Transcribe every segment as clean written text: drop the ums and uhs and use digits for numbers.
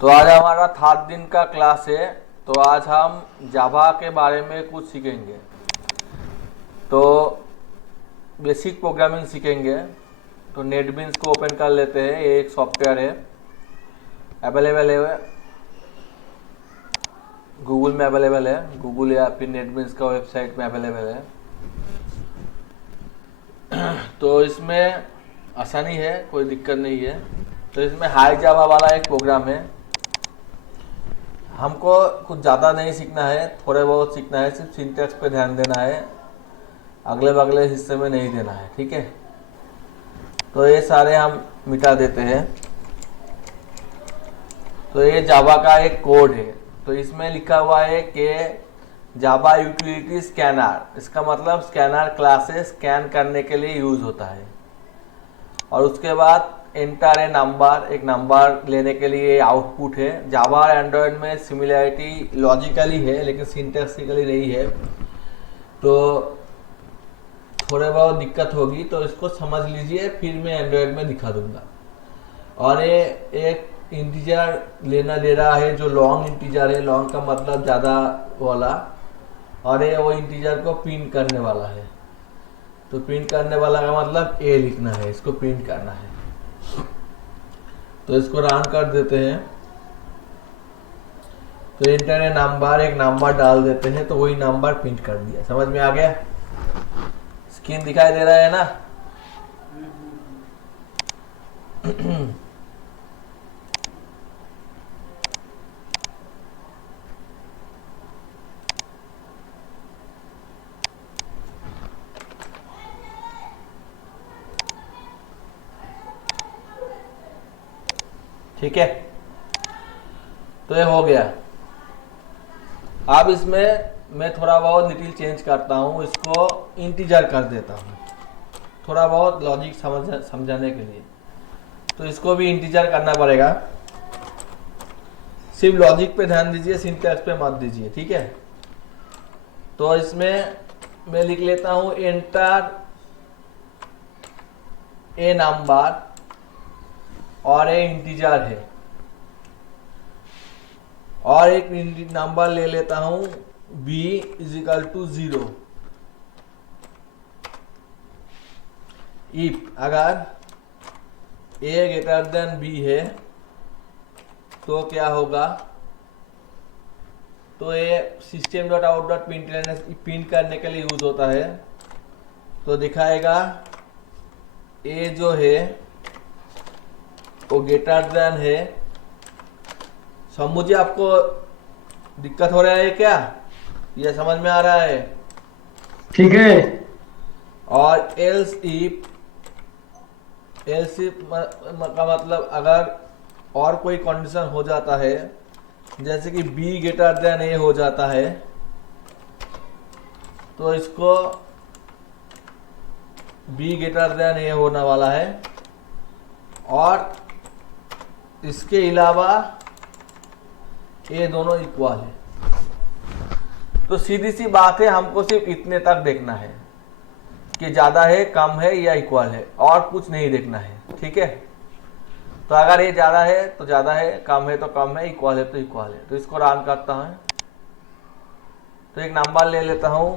तो आज हमारा 7 दिन का क्लास है। तो आज हम जावा के बारे में कुछ सीखेंगे। तो बेसिक प्रोग्रामिंग सीखेंगे। तो नेटबीन्स को ओपन कर लेते हैं। ये एक सॉफ्टवेयर है, अवेलेबल है, गूगल में अवेलेबल है, गूगल या फिर नेटबीन्स का वेबसाइट में अवेलेबल है। तो इसमें आसानी है, कोई दिक्कत नहीं है। तो इसमें हाई जावा वाला एक प्रोग्राम है। हमको कुछ ज़्यादा नहीं सीखना है, थोड़े बहुत सीखना है, सिर्फ सिंटैक्स पे ध्यान देना है, अगले बगले हिस्से में नहीं देना है, ठीक है। तो ये सारे हम मिटा देते हैं। तो ये जावा का एक कोड है। तो इसमें लिखा हुआ है कि जावा यूटिलिटी स्कैनर, इसका मतलब स्कैनर क्लासेस स्कैन करने के लिए यूज होता है। और उसके बाद एंटर ए नंबर, एक नंबर लेने के लिए आउटपुट है। जावा और एंड्रॉयड में सिमिलैरिटी लॉजिकली है लेकिन सिंटैक्सिकली नहीं है, तो थोड़े बहुत दिक्कत होगी, तो इसको समझ लीजिए, फिर मैं एंड्रॉयड में दिखा दूंगा। और ये एक इंटीजर लेना ले रहा है जो लॉन्ग इंटीजर है, लॉन्ग का मतलब ज़्यादा वाला, और ये वो इंटीजर को प्रिंट करने वाला है। तो प्रिंट करने वाला का मतलब ए लिखना है, इसको प्रिंट करना है। तो इसको रन कर देते हैं। तो इंटर ए नंबर, एक नंबर डाल देते हैं, तो वही नंबर प्रिंट कर दिया। समझ में आ गया? स्क्रीन दिखाई दे रहा है ना? ठीक है, तो ये हो गया। अब इसमें मैं थोड़ा बहुत लिटिल चेंज करता हूँ, इसको इंटीजर कर देता हूँ, थोड़ा बहुत लॉजिक समझाने के लिए। तो इसको भी इंटीजर करना पड़ेगा। सिर्फ लॉजिक पे ध्यान दीजिए, सिंटैक्स पे मत दीजिए, ठीक है। तो इसमें मैं लिख लेता हूँ एंटर ए नंबर, और ये इंटीजर है, और एक नंबर ले लेता हूं b इजिकल टू 0। इफ अगर a ग्रेटर देन b है तो क्या होगा? तो ये system dot out dot print करने के लिए यूज होता है। तो दिखाएगा a जो है वो ग्रेटर देन है। सब मुझे आपको दिक्कत हो रहा है क्या? ये समझ में आ रहा है? ठीक है। और एल्स इफ का मतलब अगर और कोई कंडीशन हो जाता है, जैसे कि बी ग्रेटर देन ए हो जाता है, तो इसको बी ग्रेटर देन ए होने वाला है। और इसके अलावा ये दोनों इक्वल है। तो सीधी सी बात है, हमको सिर्फ इतने तक देखना है कि ज्यादा है, कम है या इक्वल है, और कुछ नहीं देखना है, ठीक है। तो अगर ये ज्यादा है तो ज्यादा है, कम है तो कम है, इक्वल है तो इक्वल है। तो इसको रन करता हूं। तो एक नंबर ले लेता हूं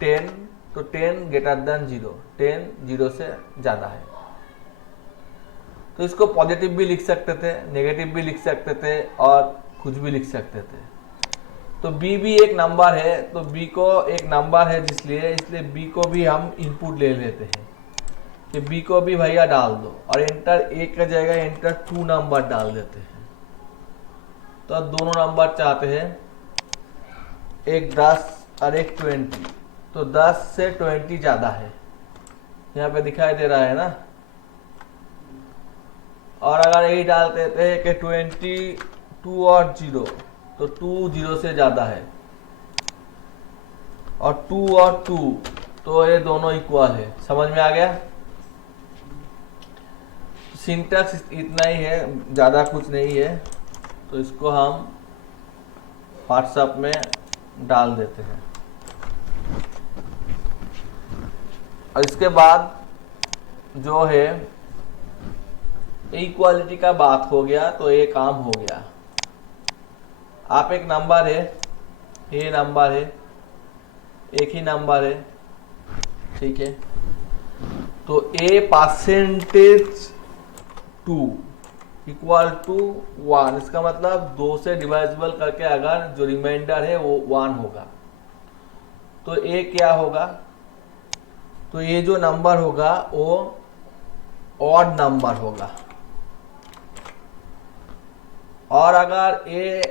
10। तो 10 ग्रेटर देन 0, 10 0 से ज्यादा है। तो इसको पॉजिटिव भी लिख सकते थे, नेगेटिव भी लिख सकते थे, और कुछ भी लिख सकते थे। तो b भी एक नंबर है, तो b को एक नंबर है इसलिए b को भी हम इनपुट ले लेते हैं कि b को भी भैया डाल दो, और एंटर एक का जगह एंटर 2 नंबर डाल देते हैं। तो अब दोनों नंबर चाहते हैं, एक 10 और एक 20। तो 10 से 20 ज्यादा है, यहाँ पे दिखाई दे रहा है ना। और अगर यही डाल देते हैं कि 22 और 0, तो 2 0 से ज्यादा है, और 2 और 2, तो ये दोनों इक्वल है। समझ में आ गया? सिंटैक्स इतना ही है, ज्यादा कुछ नहीं है। तो इसको हम व्हाट्सएप में डाल देते हैं। और इसके बाद जो है इक्वालिटी का बात हो गया तो ये काम हो गया। आप एक नंबर है, ये नंबर है, एक ही नंबर है, ठीक है, तो a परसेंटेज 2 इक्वल टू 1, इसका मतलब 2 से डिवाइजिबल करके अगर जो रिमाइंडर है वो 1 होगा तो a क्या होगा, तो ये जो नंबर होगा वो ऑड नंबर होगा। और अगर a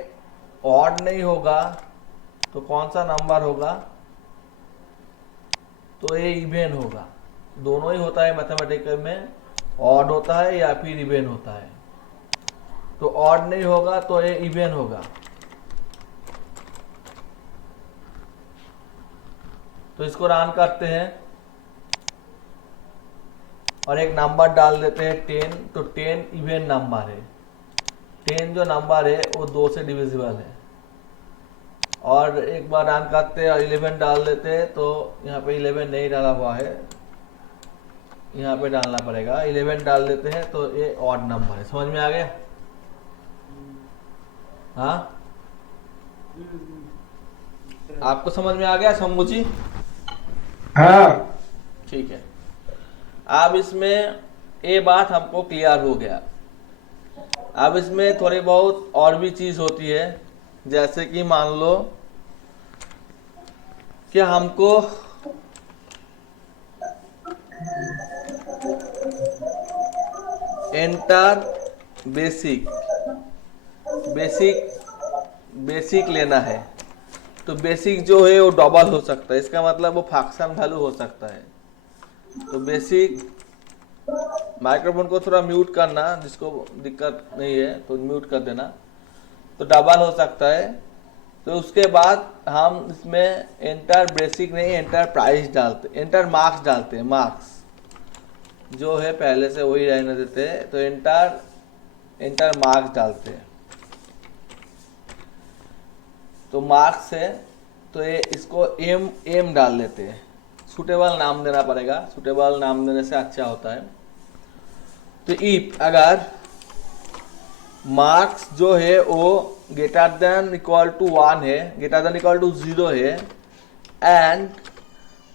ऑड नहीं होगा तो कौन सा नंबर होगा, तो ये इवन होगा। दोनों ही होता है मैथमेटिकल में, ऑड होता है या फिर इवन होता है। तो ऑड नहीं होगा तो ये इवन होगा। तो इसको रन करते हैं और एक नंबर डाल देते हैं 10, तो 10 इवन नंबर है। 10 जो नंबर है वो 2 से डिविजिबल है। और एक बार रन करते हैं और 11 डाल देते हैं, तो यहाँ पे 11 नहीं डाला हुआ है, यहाँ पे डालना पड़ेगा। 11 डाल देते हैं तो ये ऑड नंबर है। समझ में आ गया? हाँ, आपको समझ में आ गया शंभू जी? हाँ। ठीक है, अब इसमें ये बात हमको क्लियर हो गया। अब इसमें थोड़ी बहुत और भी चीज होती है, जैसे कि मान लो कि हमको एंटर बेसिक बेसिक लेना है। तो बेसिक जो है वो डबल हो सकता है, इसका मतलब वो फ्रैक्शन वैल्यू हो सकता है। तो बेसिक, माइक्रोफोन को थोड़ा म्यूट करना, जिसको दिक्कत नहीं है तो म्यूट कर देना। तो डबल हो सकता है। तो उसके बाद हम इसमें एंटर बेसिक नहीं, एंटर प्राइस डालते, एंटर मार्क्स डालते हैं। मार्क्स जो है पहले से वही रहने देते हैं। तो एंटर मार्क्स डालते हैं। तो मार्क्स है तो ये इसको एम डाल लेते हैं। सुटेबल नाम देना पड़ेगा, सुटेबल नाम देने से अच्छा होता है। तो इफ अगर मार्क्स जो है वो ग्रेटर देन इक्वल टू 1 है, ग्रेटर देन इक्वल टू 0 है, एंड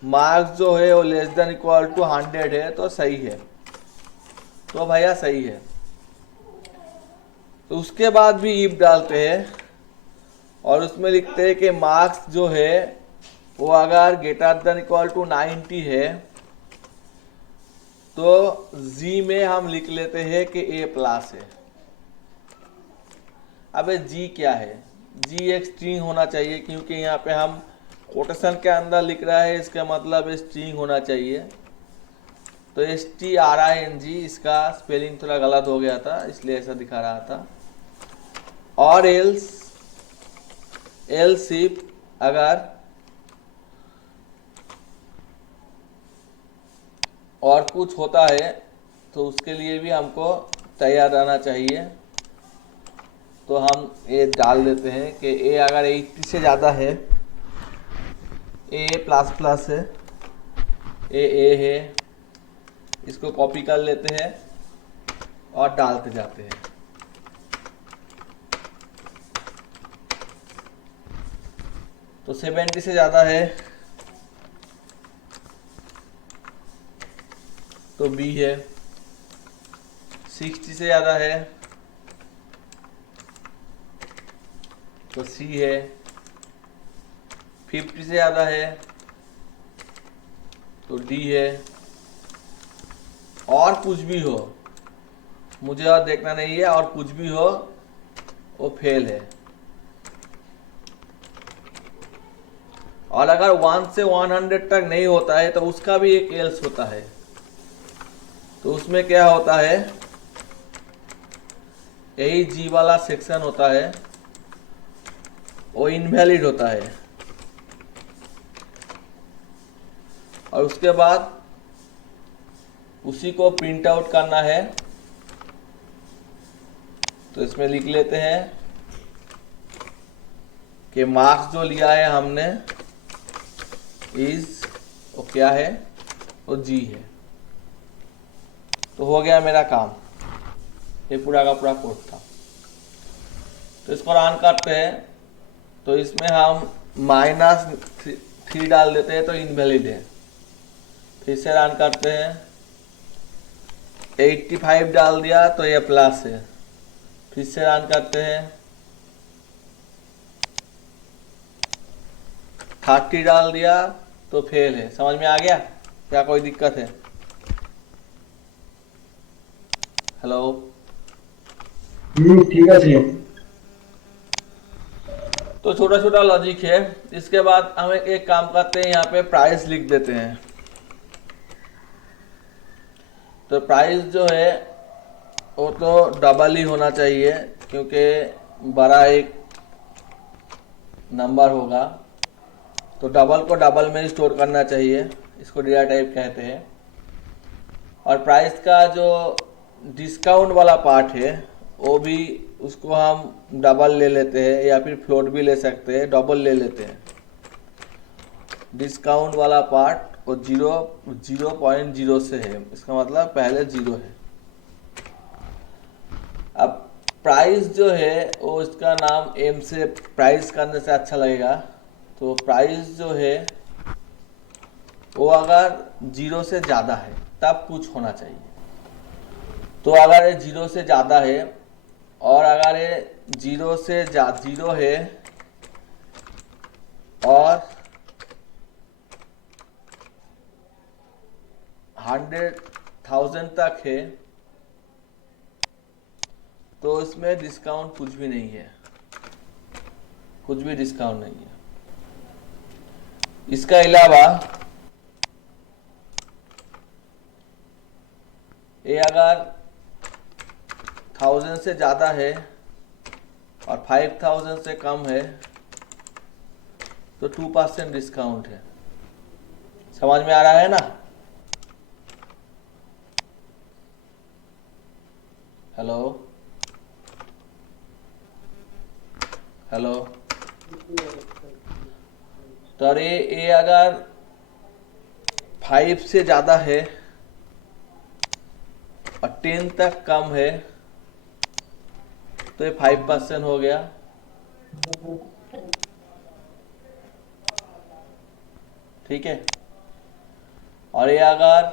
मार्क्स जो है वो लेस देन इक्वल टू 100 है, तो सही है। तो भैया सही है। तो उसके बाद भी इफ डालते हैं और उसमें लिखते हैं कि मार्क्स जो है वो अगर ग्रेटर देन इक्वल टू 90 है तो जी में हम लिख लेते हैं कि ए प्लस है। अब जी क्या है? जी एक स्ट्रिंग होना चाहिए, क्योंकि यहाँ पे हम कोटेशन के अंदर लिख रहा है, इसका मतलब स्ट्रिंग होना चाहिए। तो STRING, इसका स्पेलिंग थोड़ा गलत हो गया था इसलिए ऐसा दिखा रहा था। और एल्स इफ अगर और कुछ होता है तो उसके लिए भी हमको तैयार रहना चाहिए। तो हम ये डाल देते हैं कि ए अगर 80 से ज़्यादा है, ए प्लस प्लस है, ए है, इसको कॉपी कर लेते हैं और डालते जाते हैं। तो 70 से ज़्यादा है तो बी है, 60 से ज़्यादा है तो सी है, 50 से ज़्यादा है तो डी है। और कुछ भी हो, मुझे और देखना नहीं है, और कुछ भी हो वो फेल है। और अगर 1 से 100 तक नहीं होता है तो उसका भी एक एल्स होता है। तो उसमें क्या होता है, यही जी वाला सेक्शन होता है, वो इनवैलिड होता है। और उसके बाद उसी को प्रिंट आउट करना है। तो इसमें लिख लेते हैं कि मार्क्स जो लिया है हमने इज, वो क्या है, वो जी है। तो हो गया मेरा काम। ये पूरा का पूरा कोड था। तो इसको रन करते हैं तो इसमें हम -3 डाल देते हैं तो इनवैलिड है। फिर से रन करते हैं, 85 डाल दिया तो ये प्लस है। फिर से रन करते हैं, 30 डाल दिया तो फेल है। समझ में आ गया? क्या कोई दिक्कत है? हेलो, ठीक है सर। तो छोटा छोटा लॉजिक है। इसके बाद हम एक काम करते हैं, यहाँ पे प्राइस लिख देते हैं। तो प्राइस जो है वो तो डबल ही होना चाहिए, क्योंकि बड़ा एक नंबर होगा तो डबल को डबल में स्टोर करना चाहिए। इसको डेटा टाइप कहते हैं। और प्राइस का जो डिस्काउंट वाला पार्ट है वो भी, उसको हम डबल ले लेते हैं या फिर फ्लोट भी ले सकते हैं, डबल ले लेते हैं। डिस्काउंट वाला पार्ट वो 0.0 से है, इसका मतलब पहले 0 है। अब प्राइस जो है वो, इसका नाम एम से प्राइस करने से अच्छा लगेगा। तो प्राइस जो है वो अगर 0 से ज़्यादा है तब कुछ होना चाहिए। तो अगर ये 0 से ज़्यादा है और अगर ये 0 से 0 है और 100,000 तक है तो इसमें डिस्काउंट कुछ भी नहीं है, कुछ भी डिस्काउंट नहीं है। इसका अलावा ये अगर 1000 से ज़्यादा है और 5000 से कम है तो 2% डिस्काउंट है। समझ में आ रहा है ना? Hello hello. तो ये अगर 5 से ज़्यादा है और 10 तक कम है तो ये 5% हो गया। ठीक है। और ये अगर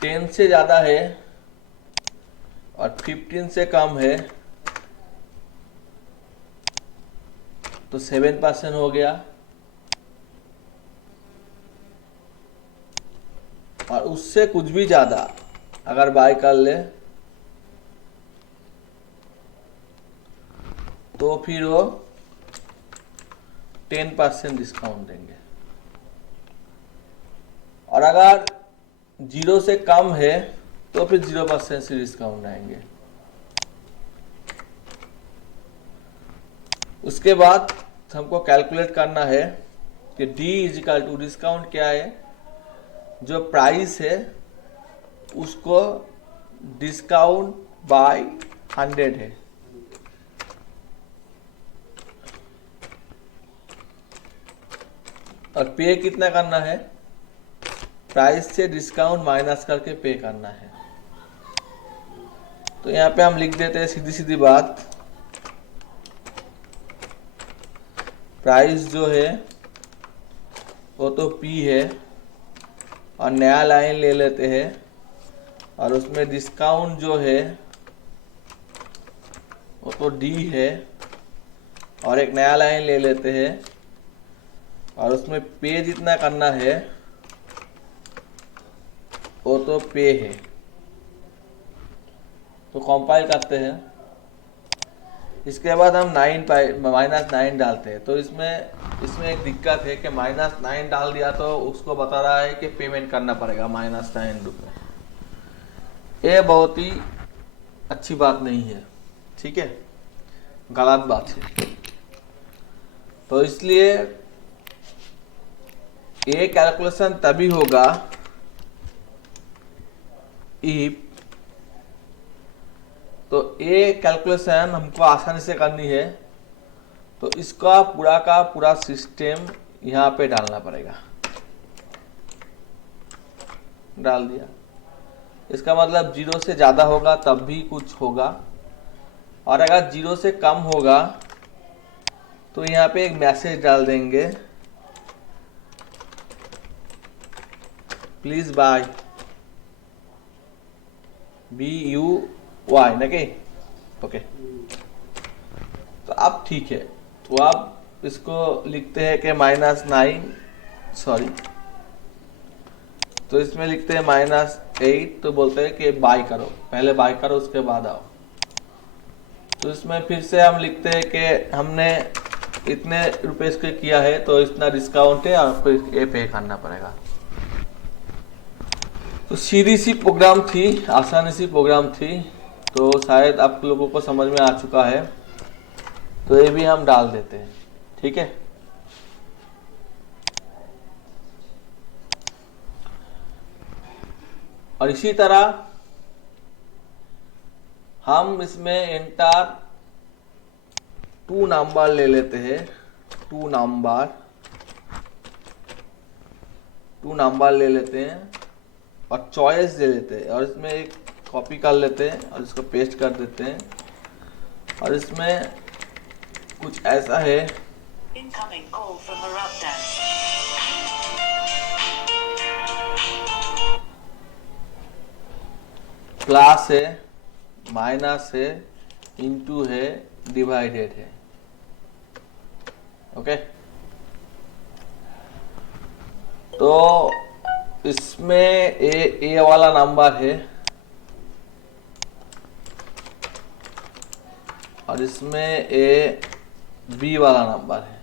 10 से ज़्यादा है और 15 से कम है तो 7% हो गया। और उससे कुछ भी ज़्यादा अगर बाय कर ले तो फिर वो 10% डिस्काउंट देंगे। और अगर 0 से कम है तो फिर 0% से डिस्काउंट आएंगे। उसके बाद हमको कैलकुलेट करना है कि D इजिकल टू डिस्काउंट क्या है, जो प्राइस है उसको डिस्काउंट बाय 100 है। और पे कितना करना है, प्राइस से डिस्काउंट माइनस करके पे करना है। तो यहाँ पे हम लिख देते हैं सीधी सीधी बात, प्राइस जो है वो तो P है और नया लाइन ले लेते हैं और उसमें डिस्काउंट जो है वो तो D है और एक नया लाइन ले लेते हैं और उसमें पे जितना करना है वो तो पे है। तो कंपाइल करते हैं। इसके बाद हम -9 डालते हैं। तो इसमें एक दिक्कत है कि -9 डाल दिया तो उसको बता रहा है कि पेमेंट करना पड़ेगा -9 रुपये। ये बहुत ही अच्छी बात नहीं है, ठीक है, गलत बात है। तो इसलिए ये कैलकुलेशन तभी होगा इफ, तो ये कैलकुलेशन हमको आसानी से करनी है तो इसका पूरा का पूरा सिस्टम यहाँ पे डालना पड़ेगा। डाल दिया इसका मतलब 0 से ज़्यादा होगा तब भी कुछ होगा, और अगर 0 से कम होगा तो यहाँ पे एक मैसेज डाल देंगे, प्लीज बाय BUY ना कि ओके। तो अब ठीक है, तो आप इसको लिखते हैं कि -9, सॉरी, तो इसमें लिखते हैं -8, तो बोलते हैं कि बाय करो, पहले बाय करो उसके बाद आओ। तो इसमें फिर से हम लिखते हैं कि हमने इतने रुपए इसके किया है तो इतना डिस्काउंट है, आपको ये पे करना पड़ेगा। तो सीधी सी प्रोग्राम थी, आसानी सी प्रोग्राम थी, तो शायद आप लोगों को समझ में आ चुका है। तो ये भी हम डाल देते हैं, ठीक है। और इसी तरह हम इसमें एंटर 2 नंबर ले लेते हैं, 2 नंबर ले लेते हैं और चॉइस ले लेते हैं, और इसमें एक कॉपी कर लेते हैं और इसको पेस्ट कर देते हैं, और इसमें कुछ ऐसा है, Incoming call from Arabdan. Plus है, माइनस है, इंटू है, डिवाइडेड है, ओके। तो इसमें ए वाला नंबर है और इसमें बी वाला नंबर है।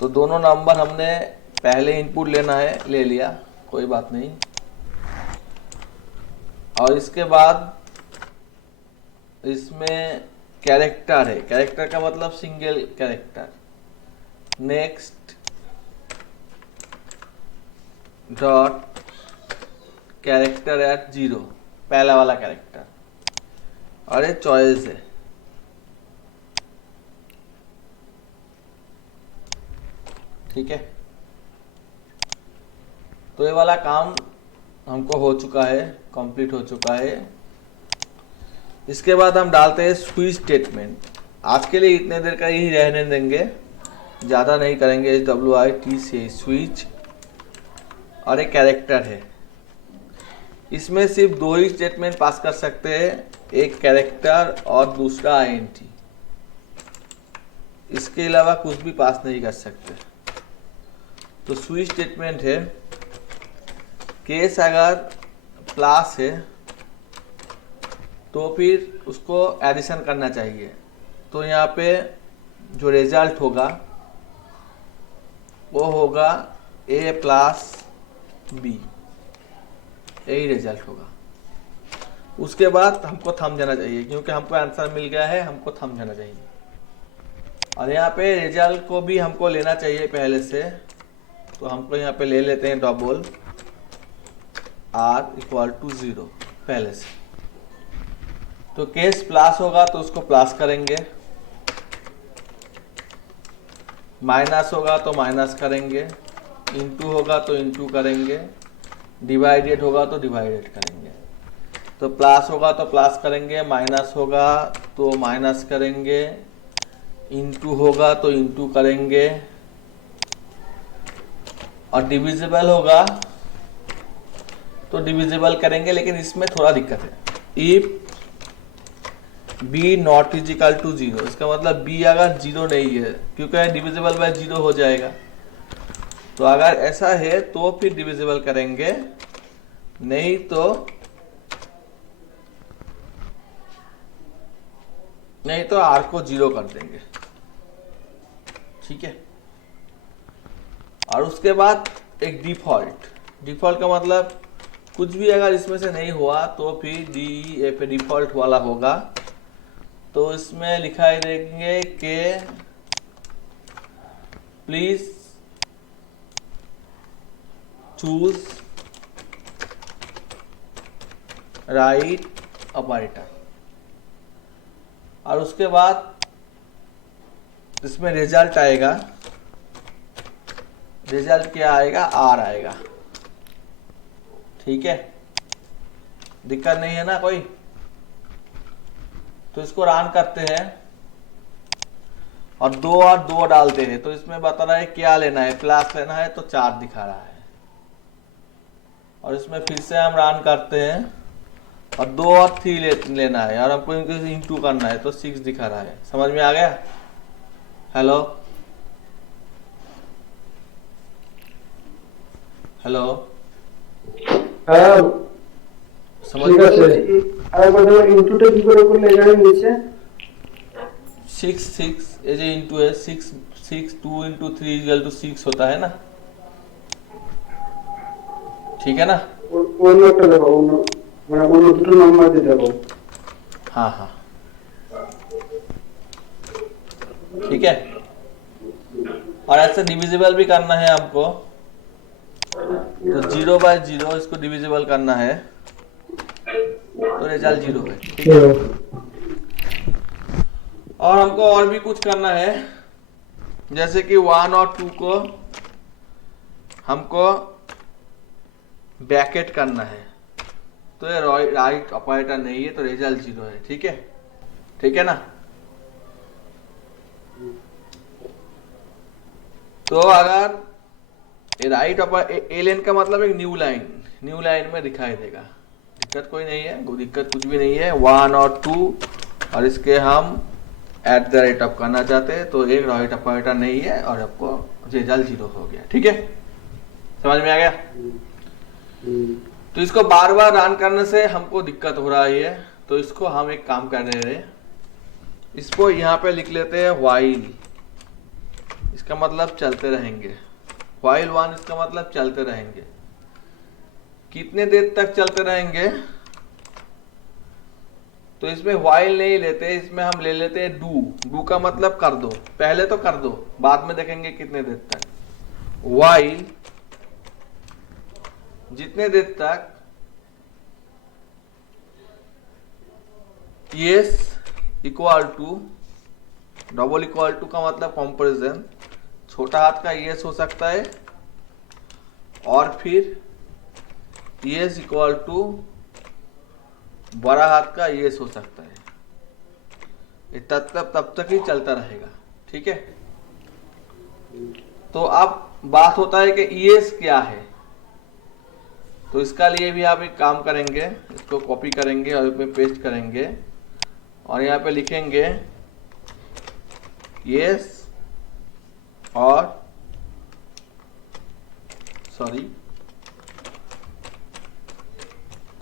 तो दोनों नंबर हमने पहले इनपुट लेना है, ले लिया, कोई बात नहीं। और इसके बाद इसमें कैरेक्टर है, कैरेक्टर का मतलब single character. Next dot character eight 0, पहला वाला कैरेक्टर, और ये चॉइस है, ठीक है। तो ये वाला काम हमको हो चुका है, कंप्लीट हो चुका है। इसके बाद हम डालते हैं स्विच स्टेटमेंट। आज के लिए इतने देर का ही रहने देंगे, ज़्यादा नहीं करेंगे। WIT से स्विच, और एक कैरेक्टर है, इसमें सिर्फ 2 ही स्टेटमेंट पास कर सकते हैं, एक कैरेक्टर और दूसरा INT। इसके अलावा कुछ भी पास नहीं कर सकते। तो स्विच स्टेटमेंट है, केस अगर प्लस है तो फिर उसको एडिशन करना चाहिए। तो यहाँ पे जो रिजल्ट होगा वो होगा A + B, यही रिजल्ट होगा। उसके बाद हमको थम जाना चाहिए, क्योंकि हमको आंसर मिल गया है, हमको थम जाना चाहिए। और यहाँ पे रिजल्ट को भी हमको लेना चाहिए पहले से, तो हमको यहाँ पे ले लेते हैं डबल R = 0 पहले से। तो केस प्लस होगा तो उसको प्लस करेंगे, माइनस होगा तो माइनस करेंगे, इंटू होगा तो इंटू करेंगे, डिवाइडेड होगा तो डिवाइडेड करेंगे। तो प्लस होगा तो प्लस करेंगे, माइनस होगा तो माइनस करेंगे, इंटू होगा तो इंटू करेंगे, और डिविजिबल होगा तो डिविजिबल करेंगे। लेकिन इसमें थोड़ा दिक्कत है, इफ B ≠ 0, इसका मतलब B अगर 0 नहीं है, क्योंकि डिविजिबल बाय 0 हो जाएगा। तो अगर ऐसा है तो फिर डिविजिबल करेंगे, नहीं तो R को 0 कर देंगे, ठीक है। और उसके बाद एक डिफॉल्ट का मतलब कुछ भी अगर इसमें से नहीं हुआ तो फिर DEF डिफॉल्ट वाला होगा। तो इसमें लिखाई देंगे कि प्लीज चूज राइट ऑपरेटर। और उसके बाद इसमें रिजल्ट आएगा, रिजल्ट क्या आएगा, R आएगा, ठीक है। दिक्कत नहीं है ना कोई? तो इसको रन करते हैं और 2 डालते हैं। तो इसमें बता रहा है क्या लेना है, प्लस लेना है, तो 4 दिखा रहा है। और इसमें फिर से हम रन करते हैं और 2 और 3 लेना है और हमको इनको इंटू करना है, तो 6 दिखा रहा है। समझ में आ गया? हेलो हेलो, হ্যাঁ समझ ঠিক में? আছে আরেকবার ধরো ইনপুটে কি করে করলে এখানে নিচে 6 ये जो इंटू है 6 2 इंटू 3 इक्वल टू 6 होता है ना, ठीक है ना? অন্য একটা দেখো, অন্য মানে অন্য দুটো নাম্বার দিয়ে দেখো। हाँ हाँ ठीक है। और ऐसे डिविजिबल भी करना है हमको, तो 0/0 इसको डिविजिबल करना है, तो रिजल्ट 0 है, ठीक है। और हमको और भी कुछ करना है, जैसे कि 1 और 2 को हमको ब्रैकेट करना है, तो ये राइट ऑपरेटर नहीं है, तो रिजल्ट 0 है, ठीक है, ठीक है ना? तो अगर ये राइट एलियन का मतलब एक न्यू लाइन में दिखाई देगा, दिक्कत कोई नहीं है, दिक्कत कुछ भी नहीं है। 1 और 2 और इसके हम @ करना चाहते हैं, तो एक राइट ऑपरेटर नहीं है और आपको रिजल्ट 0 हो गया, ठीक है। समझ में आ गया? तो इसको बार बार रन करने से हमको दिक्कत हो रहा है, तो इसको हम एक काम कर रहे हैं, इसको यहाँ पे लिख लेते हैं व्हाइल, इसका मतलब चलते रहेंगे। व्हाइल 1 इसका मतलब चलते रहेंगे। कितने देर तक चलते रहेंगे? तो इसमें व्हाइल नहीं लेते, इसमें हम ले लेते हैं डू का मतलब कर दो, पहले तो कर दो, बाद में देखेंगे कितने देर तक। व्हाइल जितने देर तक yes equal to double equal to का मतलब कंपैरिजन, छोटा हाथ का yes हो सकता है और फिर yes इक्वल टू बड़ा हाथ का yes हो सकता है। ये तब तक ही चलता रहेगा, ठीक है। तो अब बात होता है कि yes क्या है, तो इसका लिए भी आप एक काम करेंगे, इसको कॉपी करेंगे और इसमें पेस्ट करेंगे और यहाँ पे लिखेंगे yes और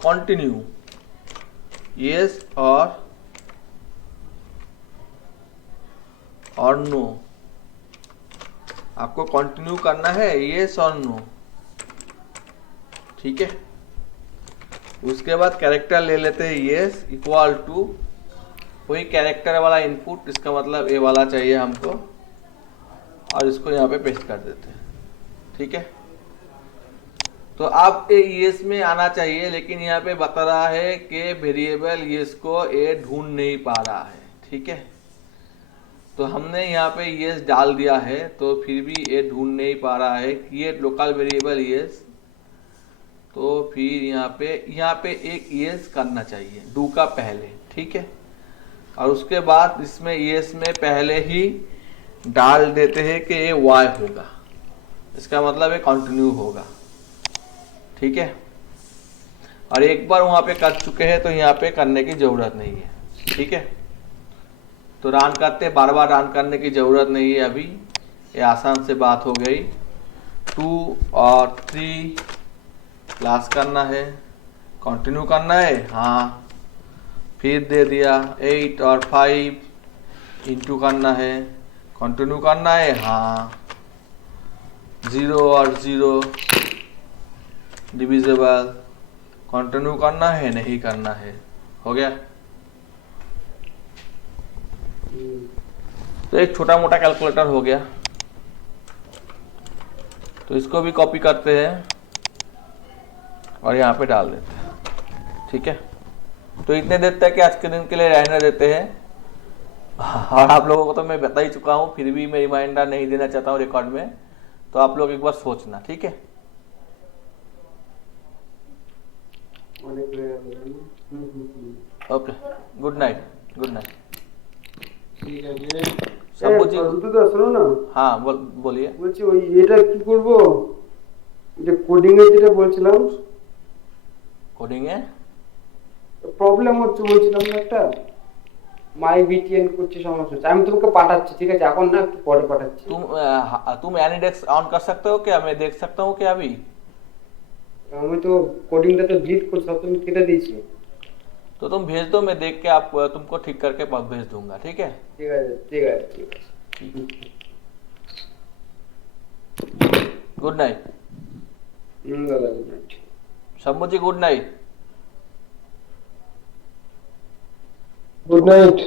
कंटिन्यू, yes और नो। आपको कंटिन्यू करना है yes और नो, ठीक है। उसके बाद कैरेक्टर ले लेते हैं yes इक्वल टू वही कैरेक्टर वाला इनपुट, इसका मतलब ए वाला चाहिए हमको, और इसको यहाँ पे पेस्ट कर देते हैं, ठीक है। तो अब ये yes में आना चाहिए, लेकिन यहाँ पे बता रहा है कि वेरिएबल yes को ए ढूंढ नहीं पा रहा है, ठीक है। तो हमने यहाँ पे yes डाल दिया है, तो फिर भी ए ढूंढ नहीं पा रहा है कि ये लोकल वेरिएबल yes, तो फिर यहाँ पे एक yes करना चाहिए डू का पहले, ठीक है। और उसके बाद इसमें yes में पहले ही डाल देते हैं कि ये y होगा, इसका मतलब ये कंटिन्यू होगा, ठीक है। और एक बार वहां पे कर चुके हैं, तो यहाँ पे करने की जरूरत नहीं है, ठीक है। तो रन करते, बार बार रन करने की जरूरत नहीं है अभी, ये आसान से बात हो गई। 2 और 3 क्लास करना है, कंटिन्यू करना है, हाँ, फिर दे दिया 8 और 5 इंटू करना है, कंटिन्यू करना है, हाँ, 0 और 0 डिविजिबल, कंटिन्यू करना है, नहीं करना है, हो गया। तो एक छोटा मोटा कैलकुलेटर हो गया। तो इसको भी कॉपी करते हैं और यहाँ पे डाल देते हैं, ठीक है। तो इतने देर तक आज के दिन के लिए रहने देते हैं। और आप लोगों को तो मैं बता ही चुका हूँ, फिर भी मैं रिमाइंडर नहीं देना चाहता हूँ रिकॉर्ड में, तो आप लोग एक बार सोचना, ठीक है। Okay, good night, good night. ঠিক আছে शंभू जी, দাদা শোনো না हाँ बोलिए। বলছি ওই এটা কি করব যে কোডিং এর যেটা বলছিলাম कोडिंग है। প্রবলেম হচ্ছে বলছিলাম না একটা মাই বিটিএন করছে সমস্যা হচ্ছে আমি তোমাকে পাঠাচ্ছি ঠিক আছে এখন না একটু পরে পাঠাচ্ছি तुम एनीडेस्क ऑन कर सकते हो क्या? मैं देख सकता हूँ क्या अभी? আমি তো কোডিংটা তো ডিলিট করে সব তুমি কেটে দিয়েছি तो तुम भेज दो, मैं देख के आप तुमको ठीक करके भेज दूंगा, ठीक है? ঠিক আছে ঠিক আছে ঠিক আছে गुड नाइट দাদা গুড নাইট शंभू जी, गुड नाइट। Good night